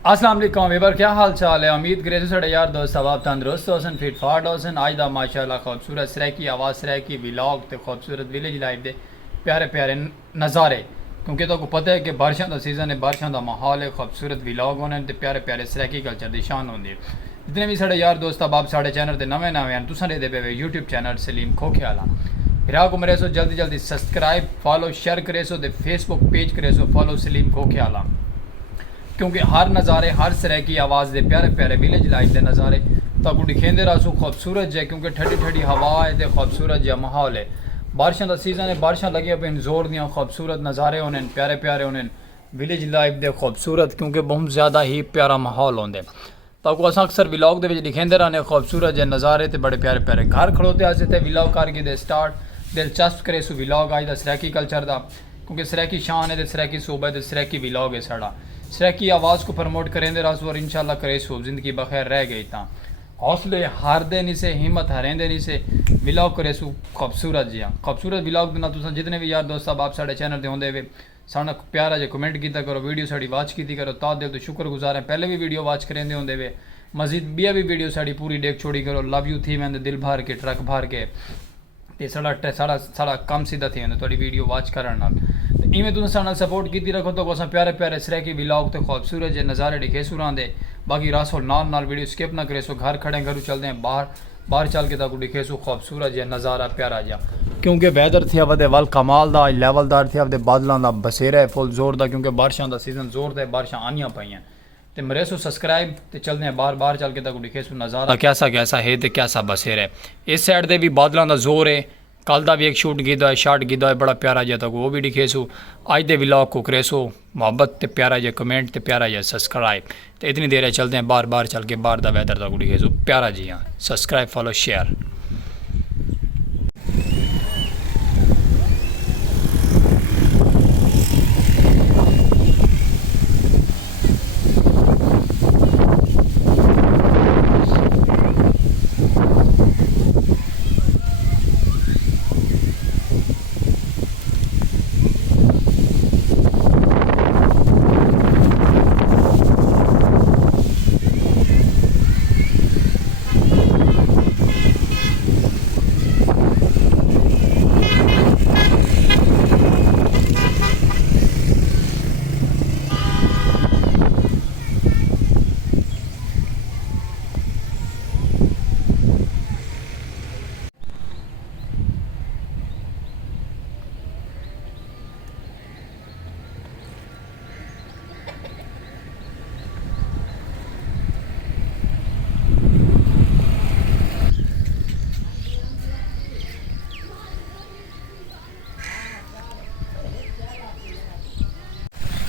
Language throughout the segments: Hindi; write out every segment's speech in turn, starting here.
अस्सलाम वालेकुम वेबर, क्या हाल चाल है। उम्मीद करे साढ़े यार दोस्त अब आप तंदुरुस्त होसन फिट फाट होसन। आज दा माशाल्लाह खूबसूरत सराय की आवाज़ सराय की व्लॉग तो खूबसूरत विलेज लाइफ दे प्यारे प्यारे नज़ारे, क्योंकि तो पता है कि बारिशों का सीज़न है, बारिशों का माहौल है, खूबसूरत व्लॉग होने तो प्यारे प्यारे सरायकी कल्चर की शान होंदी है। जितने भी साढ़े यार दोस्त अब आप साढ़े चैनल के नवे नवे हैं तुसा दे पे यूट्यूब चैनल सलीम खोखेवाला फिर को मेरे सो जल्दी जल्दी सब्सक्राइब फॉलो शेयर करे सो दे फेसबुक पेज करे सो फॉलो सलीम खोखेवाला, क्योंकि हर नज़ारे हर तरह की आवाज़ दे प्यारे प्यारे विलेज लाइफ के नज़ारे तक दिखेंदे रहो खूबसूरत है, क्योंकि ठंडी ठंडी हवा है तो खूबसूरत जहा माहौल है। बारिशों का सीज़न है, बारिशें लगी पे जोर दियाँ खूबसूरत नज़ारे होने प्यारे प्यारे होने विलेज लाइफ दे खूबसूरत, क्योंकि बहुत ज़्यादा ही प्यारा माहौल होंगे। तो अस अक्सर व्लॉग के दिखेंदे रहने खूबसूरत जे नज़ारे तो बड़े प्यारे प्यारे घर खड़ोते अस इतने व्लॉग करके दे स्टार्ट दिलचस्प करे सो व्लॉग आज का सरायकी कल्चर का, क्योंकि सरायकी शान है तो सरायकी सूबा है तो सरायकी व्लॉग है साड़ा सरायकी आवाज़ को प्रमोट करेंदे रस और इंशाल्लाह करे सो जिंदगी बखैर रह गई ता हौसले हारदे नहीं से हिम्मत हारेंदे नहीं से व्लॉग करे सो खूबसूरत जी हाँ खूबसूरत व्लॉग ना तुम जितने भी यार दोस्त आप साढ़े चैनल होंगे वे साढ़ा प्यारा जो कमेंट किया करो, वीडियो साड़ी वॉच की करो, ता दिल तो शुक्रगुजार है। पहले भी वीडियो वॉच करेंदे होंगे वे मजीद बिया भी वीडियो साड़ी पूरी देख छोड़ी करो, लव यू थी मैं दिल भर के ट्रक भर के ते साड़ा कम सीधा थी वेंदो थोड़ी वीडियो वॉच करन नाल। तो इवें तुम साढ़े सपोर्ट की रखो तो अस प्यारे प्यारे सरायकी व्लॉग तो खूबसूरत जे नज़ारे दिखे सुरां दे बाकी रासो नाल वीडियो स्किप ना करे सो घर खड़े घरों चलते हैं बाहर चल के तक दिखे सो खूबसूरत जहा नज़ारा प्यारा जहा, क्योंकि वैदर थी वह वल कमाल का लैवलदार थी वह बादलों का बसेरा है फुल जोर का, क्योंकि बारिशों का सीजन जोर है बारिशा आनिया पाइयां तो मेरे सो सब्सक्राइब तो चलते हैं बाहर चल के तक दिखे सो नज़ारा कैसा है तो कैसा बसेरा है। इस साइड से भी बादलों का जोर है, कल का भी एक शूट कीता है शार्ट कीता है बड़ा प्यारा जहा तक वो भी दिखे सो। अज के व्लॉग को करे सो मोहब्बत तो प्यारा जहा कमेंट तो प्यारा जहा सब्सक्राइब तो इतनी देर है चलते हैं बाहर चल के बाहर का वैदर तक दिखे सो प्यारा जी हाँ सब्सक्राइब फॉलो शेयर।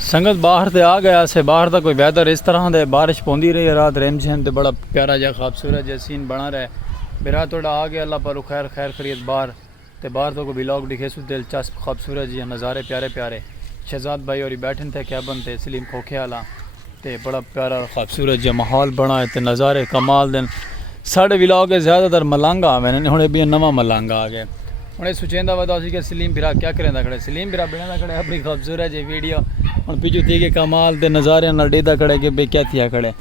संगत बाहर से आ गया से बाहर का कोई वैदर इस तरह दे बारिश पौंदी रही है रात रेमझेम तो बड़ा प्यारा जहा खूबसूरत जहा सीन बना रहा है। बिरा थोड़ा आ गया अल्लाह पर खैर खैर खरीद बाहर तो कोई व्लॉग दिखे सो दिलचस्प खूबसूरत जी नज़ारे प्यारे प्यारे। शहजाद भाई और बैठन थे कैबन थे सलीम खोखेवाला तो बड़ा प्यारा खूबसूरत जहा माहौल बना है तो नज़ारे कमाल दिन। साढ़े व्लॉग ज़्यादातर मलांगा आवे ने हुणे भी नवा मलांगा आ गया हूँ सोचेंदा वा कि सलीम बिरा क्या करेंदा खड़े सलीम बिरा बिना खड़े अपनी खूबसूरत जी वीडियो हम पिछू थी कि कमाल के नज़ारे ना डेदा खड़े कि भाई क्या थिया खड़े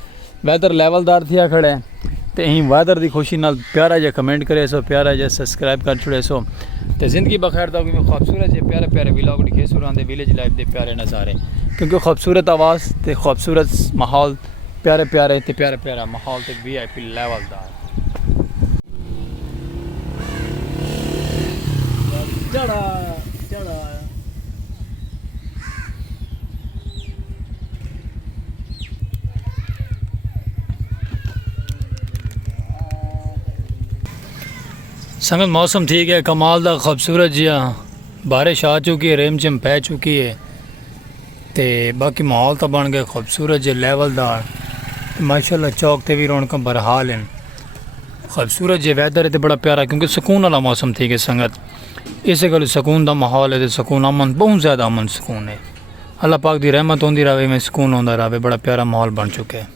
वैदर लेवलदार थिया खड़े तो अं वैदर की खुशी नाल प्यारा जहा कमेंट करे सो प्यारा जहा सब्सक्राइब कर छुड़े सो तो जिंदगी बखैर तक में खूबसूरत जे प्यारे प्यारे व्लॉग दिखे सुरांदे विलेज लाइफ के प्यारे नज़ारे, क्योंकि खूबसूरत आवाज़ तो खूबसूरत माहौल प्यारे प्यारा माहौल तो VIP लेवलदार चढ़ा चढ़ा। संगत मौसम ठीक है कमाल दा खूबसूरत जिहा बारिश आ चुकी है रेमझम पै चुकी है तो बाकी माहौल तो बन गया खूबसूरत जे लेवलदार माशाल्लाह चौक ते भी रौनक बरहाल हैं खूबसूरत जे वैदर है तो बड़ा प्यारा, क्योंकि सुकून वाला मौसम ठीक है संगत इस गल सुकून का माहौल है तो सुकून अमन बहुत ज़्यादा अमन सुकून है। अल्लाह पाक की रहमत होंदी रहे में सुकून होंदा रहे बड़ा प्यारा माहौल बन चुका है।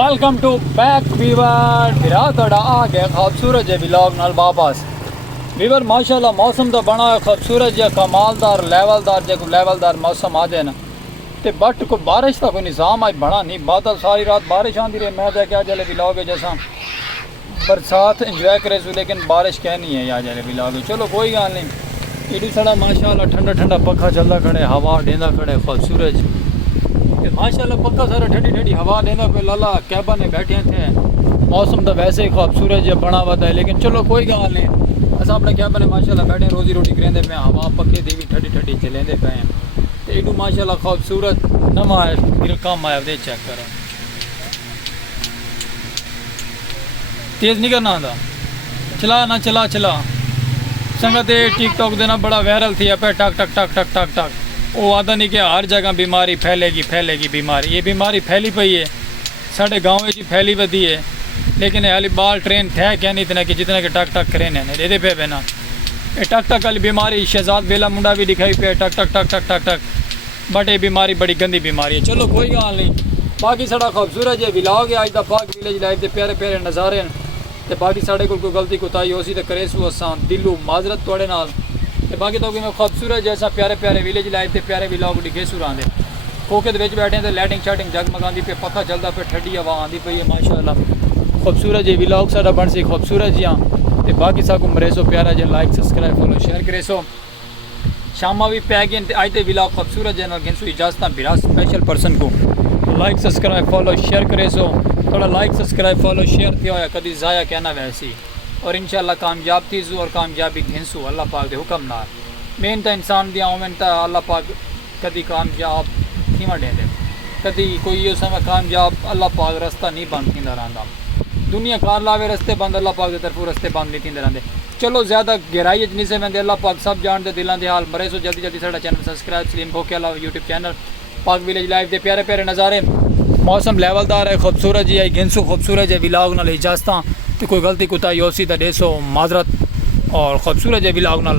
वेलकम टू बैक वीवर मेरा थोड़ा आ गया खूबसूरत है व्लॉग नाल वापस वीवर माशाल्लाह मौसम तो बना है खूबसूरत या कमालदार लेवलदार मौसम आ जाए ना तो बट को बारिश का कोई निज़ाम आज बना नहीं बादल सारी रात बारिश आती रही मैं तो क्या जले व्लॉग है जैसा बरसात इंजॉय करे लेकिन बारिश क्या नहीं है यार जले व्लॉग है चलो कोई गल नहीं एडी सारा माशाल्लाह ठंडा ठंडा पखा चलता खड़े हवा डेंदा खड़े खूबसूरत माशाल्लाह पक्का सारा ठंडी ठंडी हवा देना पे लाला कैबा ने बैठे थे मौसम तो वैसे ही खूबसूरत जो बना हुआ है लेकिन चलो कोई गल नहीं अस अपने कैबा ने माशाल्लाह बैठे रोजी रोटी करेंदे पे हवा पक्के दी भी ठंडी ठंडी चलेंदे पे तो एडू माशाल्लाह खूबसूरत नवा कम आया दे चेक करो तेज़ नहीं करना आंदा चला ना चला चला संगत टिकटॉक देना बड़ा वायरल थी पे टक टक टक टक टक टक वो आता नहीं कि हर जगह बीमारी फैलेगी बीमारी ये बीमारी फैली पई है साढ़े गाँव में फैली वधी है लेकिन हाली बाल ट्रेन थे क्या नहीं इतना कि जितना कि टक टक करें ये पे पे ना ये टक टक वाली बीमारी शहजाद बेला मुंडा भी दिखाई पे टक टक टक टक टक टक बट ये बीमारी बड़ी गंदी बीमारी है चलो कोई गल नहीं बाकी साढ़ा खूबसूरत है व्लॉग है अज का पाक विलेज लाइफ के प्यारे प्यारे नज़ारे तो बाकी साढ़े कोई गलती कोताही हो सी तो करे सू असा दिलों माजरत थोड़े नाल ते बाकी तो मैं खूबसूरत जैसा प्यारे प्यारे विलेज लाइफ के प्यारे व्लॉग दिखे सुर आते खोखे के बैठे तो लाइटिंग शाइटिंग जगमगाती पे पखा चलता पे ठंडी हवा आती पई है माशाल्लाह खूबसूरत जी व्लॉग साडा बन सी खूबसूरत जी तो बाकी साकू मरे सो प्यारा जो लाइक सब्सक्राइब फॉलो शेयर करे सो शामा भी पै गए अज तो व्लॉग खूबसूरत जैन गिनसू इजाजत बिरा स्पेशल पर्सन को लाइक सब्सक्राइब फॉलो शेयर करे सो थोड़ा लाइक सब्सक्राइब फॉलो शेयर किया होया कभी ज़ाया कहना वैसी और इंशाल्लाह कामयाब थीसू और कामयाबी घिनसू अल्लाह पाक के हुक्म ना मेन तो इंसान दिया उमें तो अल्लाह पाक कभी कामयाब थीवा देंदे कभी कोई यो समय कामयाब अल्लाह पाक रास्ता नहीं बंद थींदा रहंदा दुनिया कार लावे रस्ते बंद अल्लाह पाक की तरफों रस्ते बंद नहीं थींदे रहंदे चलो ज़्यादा गहराई नहीं से वेंदे अल्लाह पाक सब जानते दिलों के हाल मरे सो जल्दी जल्दी साडा चैनल सब्सक्राइब सलीम भोके अल्लाह यूट्यूब चैनल पाक विलेज लाइफ के प्यारे प्यारे नज़ारे मौसम लेवलदार है खूबसूरत जी आई गिनसू खूबसूरत है व्लॉग नाल इजाजत तो कोई गलती कोताही हो सी तो देसो माजरत और खूबसूरत है व्लॉग नाल